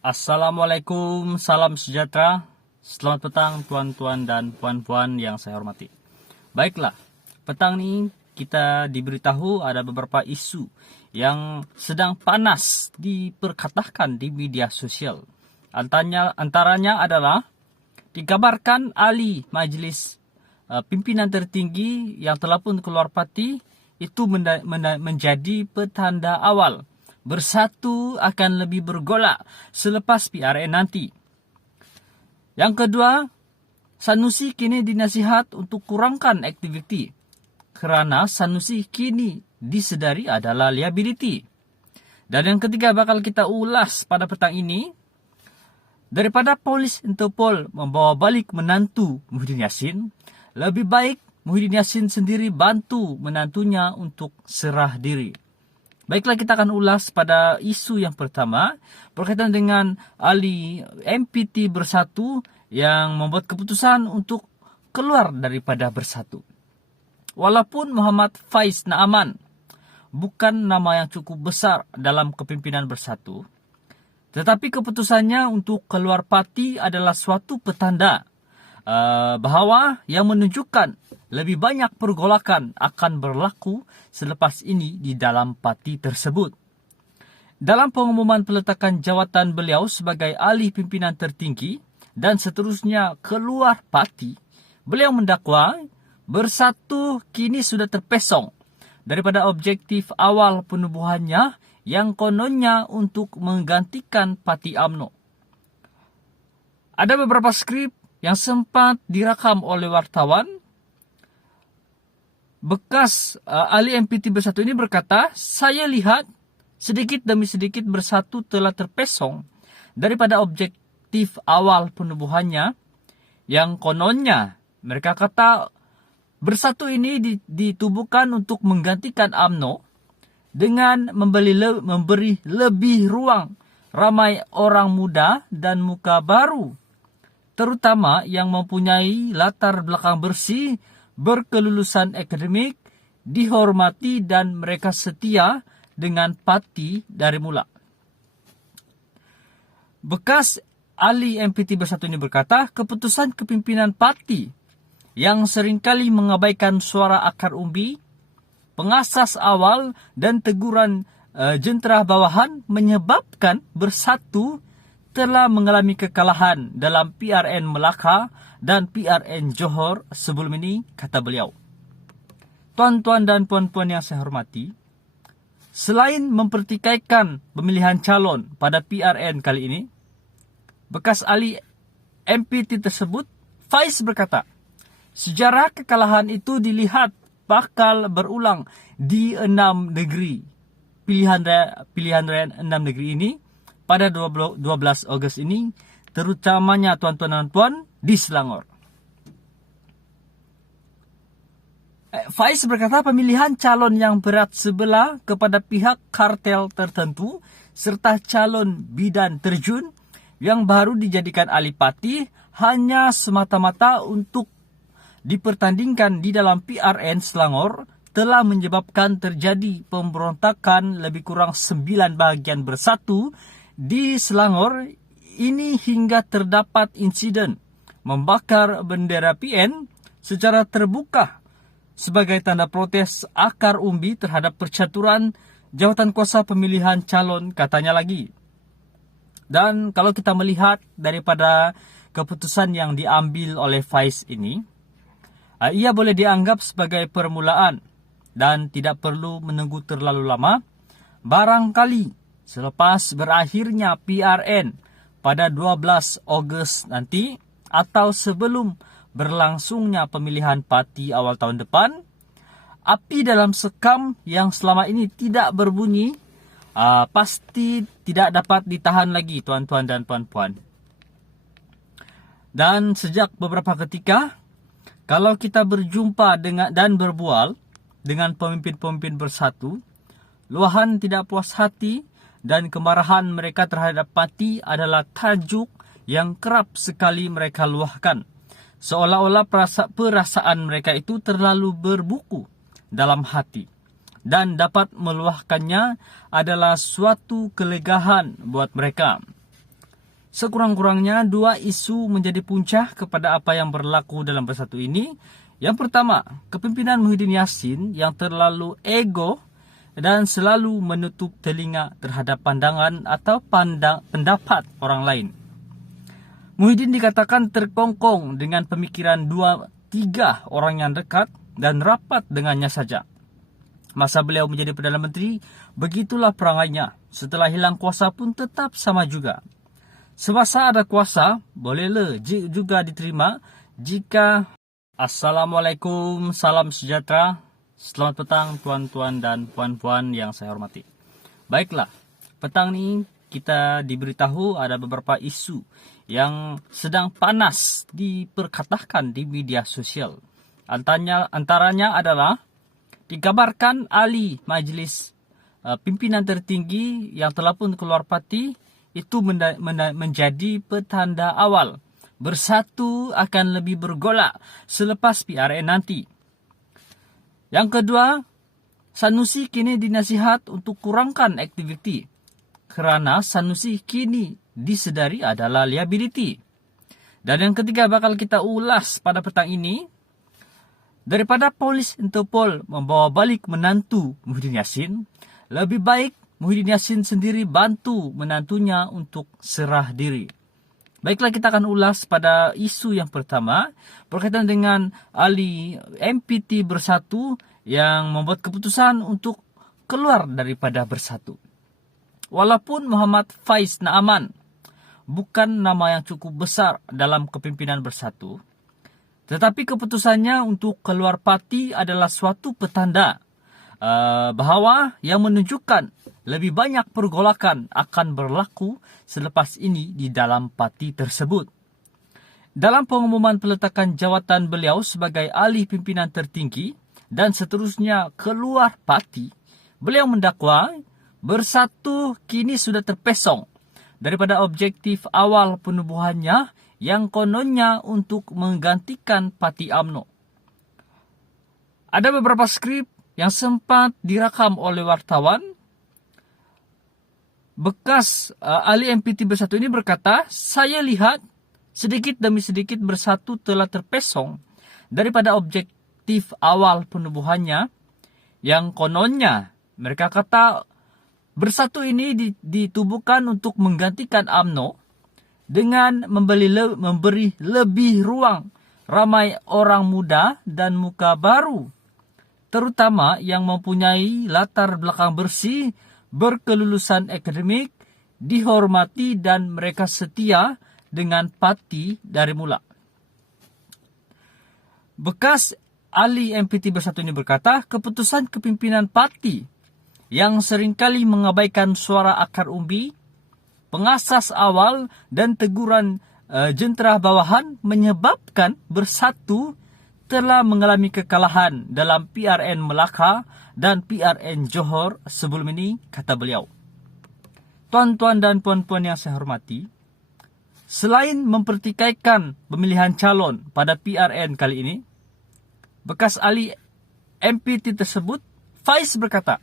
Assalamualaikum, salam sejahtera. Selamat petang tuan-tuan dan puan-puan yang saya hormati. Baiklah, petang ini kita diberitahu ada beberapa isu yang sedang panas diperkatakan di media sosial. Antaranya adalah dikabarkan ahli majlis pimpinan tertinggi yang telah pun keluar parti itu menjadi petanda awal bersatu akan lebih bergolak selepas PRN nanti. Yang kedua, Sanusi kini dinasihat untuk kurangkan aktiviti kerana Sanusi kini disedari adalah liability. Dan yang ketiga bakal kita ulas pada petang ini, daripada polis Interpol membawa balik menantu Muhyiddin Yassin, lebih baik Muhyiddin Yassin sendiri bantu menantunya untuk serah diri. Baiklah, kita akan ulas pada isu yang pertama berkaitan dengan ahli MPT Bersatu yang membuat keputusan untuk keluar daripada Bersatu. Walaupun Muhammad Faiz Naaman bukan nama yang cukup besar dalam kepimpinan Bersatu, tetapi keputusannya untuk keluar parti adalah suatu petanda bahawa yang menunjukkan lebih banyak pergolakan akan berlaku selepas ini di dalam parti tersebut. Dalam pengumuman peletakan jawatan beliau sebagai ahli pimpinan tertinggi dan seterusnya keluar parti, beliau mendakwa Bersatu kini sudah terpesong daripada objektif awal penubuhannya yang kononnya untuk menggantikan parti UMNO. Ada beberapa skrip yang sempat direkam oleh wartawan. Bekas ahli MPT Bersatu ini berkata, saya lihat sedikit demi sedikit Bersatu telah terpesong daripada objektif awal penubuhannya yang kononnya mereka kata Bersatu ini ditubuhkan untuk menggantikan UMNO dengan memberi lebih ruang ramai orang muda dan muka baru, terutama yang mempunyai latar belakang bersih, berkelulusan akademik, dihormati dan mereka setia dengan parti dari mula. Bekas ahli MPT Bersatu ini berkata, keputusan kepimpinan parti yang seringkali mengabaikan suara akar umbi, pengasas awal dan teguran jentera bawahan menyebabkan Bersatu telah mengalami kekalahan dalam PRN Melaka dan PRN Johor sebelum ini, kata beliau. Tuan-tuan dan puan-puan yang saya hormati, selain mempertikaikan pemilihan calon pada PRN kali ini, bekas ahli MPT tersebut, Faiz berkata, sejarah kekalahan itu dilihat bakal berulang di 6 negeri. Pilihan raya 6 negeri ini pada 12 Ogos ini, terutamanya tuan-tuan dan puan di Selangor. Faiz berkata pemilihan calon yang berat sebelah kepada pihak kartel tertentu serta calon bidan terjun yang baru dijadikan ahli parti hanya semata-mata untuk dipertandingkan di dalam PRN Selangor telah menyebabkan terjadi pemberontakan lebih kurang 9 bahagian Bersatu di Selangor ini hingga terdapat insiden membakar bendera PN secara terbuka sebagai tanda protes akar umbi terhadap percaturan jawatan kuasa pemilihan calon, katanya lagi. Dan kalau kita melihat daripada keputusan yang diambil oleh Faiz ini, ia boleh dianggap sebagai permulaan dan tidak perlu menunggu terlalu lama. Barangkali selepas berakhirnya PRN pada 12 Ogos nanti atau sebelum berlangsungnya pemilihan parti awal tahun depan, api dalam sekam yang selama ini tidak berbunyi pasti tidak dapat ditahan lagi, tuan-tuan dan puan-puan. Dan sejak beberapa ketika, kalau kita berjumpa dengan dan berbual dengan pemimpin-pemimpin Bersatu, luahan tidak puas hati dan kemarahan mereka terhadap parti adalah tajuk yang kerap sekali mereka luahkan. Seolah-olah perasaan mereka itu terlalu berbuku dalam hati. Dan dapat meluahkannya adalah suatu kelegahan buat mereka. Sekurang-kurangnya 2 isu menjadi puncak kepada apa yang berlaku dalam Bersatu ini. Yang pertama, kepimpinan Muhyiddin Yassin yang terlalu ego dan selalu menutup telinga terhadap pandangan atau pendapat orang lain. Muhyiddin dikatakan terkongkong dengan pemikiran 2-3 orang yang dekat dan rapat dengannya saja. Masa beliau menjadi Perdana Menteri, begitulah perangainya. Setelah hilang kuasa pun tetap sama juga. Semasa ada kuasa, bolehlah juga diterima jika... Assalamualaikum, salam sejahtera. Selamat petang tuan-tuan dan puan-puan yang saya hormati. Baiklah, petang ini kita diberitahu ada beberapa isu yang sedang panas diperkatakan di media sosial. Antaranya adalah dikabarkan ahli majlis pimpinan tertinggi yang telah pun keluar parti itu menjadi petanda awal Bersatu akan lebih bergolak selepas PRN nanti. Yang kedua, Sanusi kini dinasihat untuk kurangkan aktiviti kerana Sanusi kini disedari adalah liability. Dan yang ketiga bakal kita ulas pada petang ini, daripada polis Interpol membawa balik menantu Muhyiddin Yassin, lebih baik Muhyiddin Yassin sendiri bantu menantunya untuk serah diri. Baiklah, kita akan ulas pada isu yang pertama berkaitan dengan ahli MPT Bersatu yang membuat keputusan untuk keluar daripada Bersatu. Walaupun Muhammad Faiz Naaman bukan nama yang cukup besar dalam kepimpinan Bersatu, tetapi keputusannya untuk keluar parti adalah suatu petanda bahawa yang menunjukkan lebih banyak pergolakan akan berlaku selepas ini di dalam parti tersebut. Dalam pengumuman peletakan jawatan beliau sebagai ahli pimpinan tertinggi dan seterusnya keluar parti, beliau mendakwa Bersatu kini sudah terpesong daripada objektif awal penubuhannya yang kononnya untuk menggantikan Parti UMNO. Ada beberapa skrip yang sempat direkam oleh wartawan. Bekas ahli MPT Bersatu ini berkata, saya lihat sedikit demi sedikit Bersatu telah terpesong daripada objektif awal penubuhannya yang kononnya mereka kata Bersatu ini ditubuhkan untuk menggantikan UMNO dengan memberi lebih ruang ramai orang muda dan muka baru, terutama yang mempunyai latar belakang bersih, berkelulusan akademik, dihormati dan mereka setia dengan parti dari mula. Bekas ahli MPT Bersatu ini berkata, keputusan kepimpinan parti yang seringkali mengabaikan suara akar umbi, pengasas awal dan teguran jentera bawahan menyebabkan Bersatu telah mengalami kekalahan dalam PRN Melaka dan PRN Johor sebelum ini, kata beliau. Tuan-tuan dan puan-puan yang saya hormati, selain mempertikaikan pemilihan calon pada PRN kali ini, bekas ahli MPT tersebut, Faiz berkata,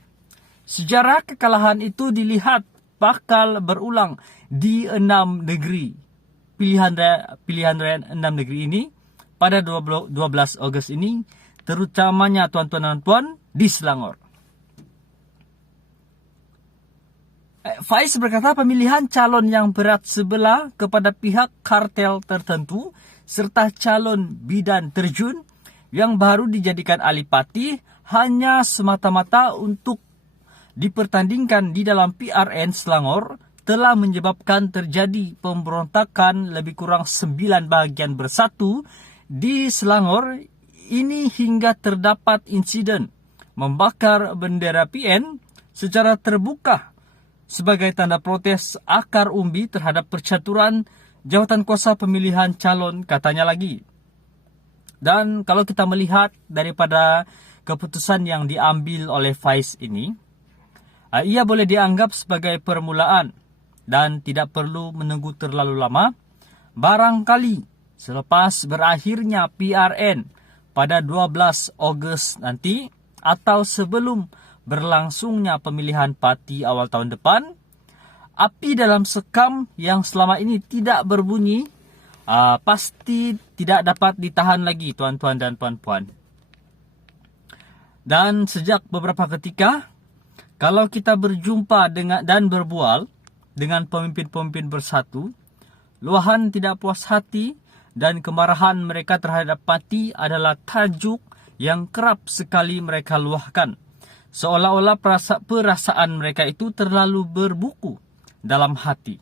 sejarah kekalahan itu dilihat bakal berulang di 6 negeri. Pilihan raya 6 negeri ini pada 12 Ogos ini, terutamanya tuan-tuan dan puan di Selangor. Faiz berkata pemilihan calon yang berat sebelah kepada pihak kartel tertentu serta calon bidan terjun yang baru dijadikan ahli parti hanya semata-mata untuk dipertandingkan di dalam PRN Selangor telah menyebabkan terjadi pemberontakan lebih kurang 9 bahagian Bersatu di Selangor ini hingga terdapat insiden membakar bendera PN secara terbuka sebagai tanda protes akar umbi terhadap percaturan jawatan kuasa pemilihan calon, katanya lagi. Dan kalau kita melihat daripada keputusan yang diambil oleh Faiz ini, ia boleh dianggap sebagai permulaan dan tidak perlu menunggu terlalu lama. Barangkali selepas berakhirnya PRN pada 12 Ogos nanti atau sebelum berlangsungnya pemilihan parti awal tahun depan, api dalam sekam yang selama ini tidak berbunyi pasti tidak dapat ditahan lagi, tuan-tuan dan puan-puan. Dan sejak beberapa ketika, kalau kita berjumpa dengan dan berbual dengan pemimpin-pemimpin bersatu, luahan tidak puas hati dan kemarahan mereka terhadap parti adalah tajuk yang kerap sekali mereka luahkan. Seolah-olah perasaan mereka itu terlalu berbuku dalam hati.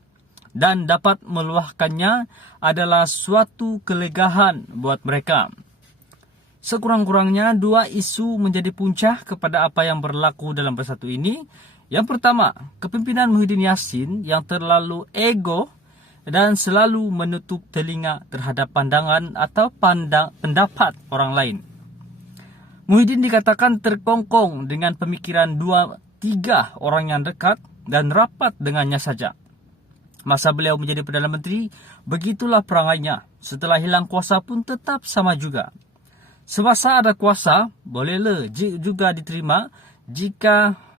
Dan dapat meluahkannya adalah suatu kelegahan buat mereka. Sekurang-kurangnya 2 isu menjadi puncak kepada apa yang berlaku dalam bersatu ini. Yang pertama, kepimpinan Muhyiddin Yassin yang terlalu ego dan selalu menutup telinga terhadap pandangan atau pendapat orang lain. Muhyiddin dikatakan terkongkong dengan pemikiran 2-3 orang yang dekat dan rapat dengannya saja. Masa beliau menjadi Perdana Menteri, begitulah perangainya. Setelah hilang kuasa pun tetap sama juga. Semasa ada kuasa, bolehlah juga diterima jika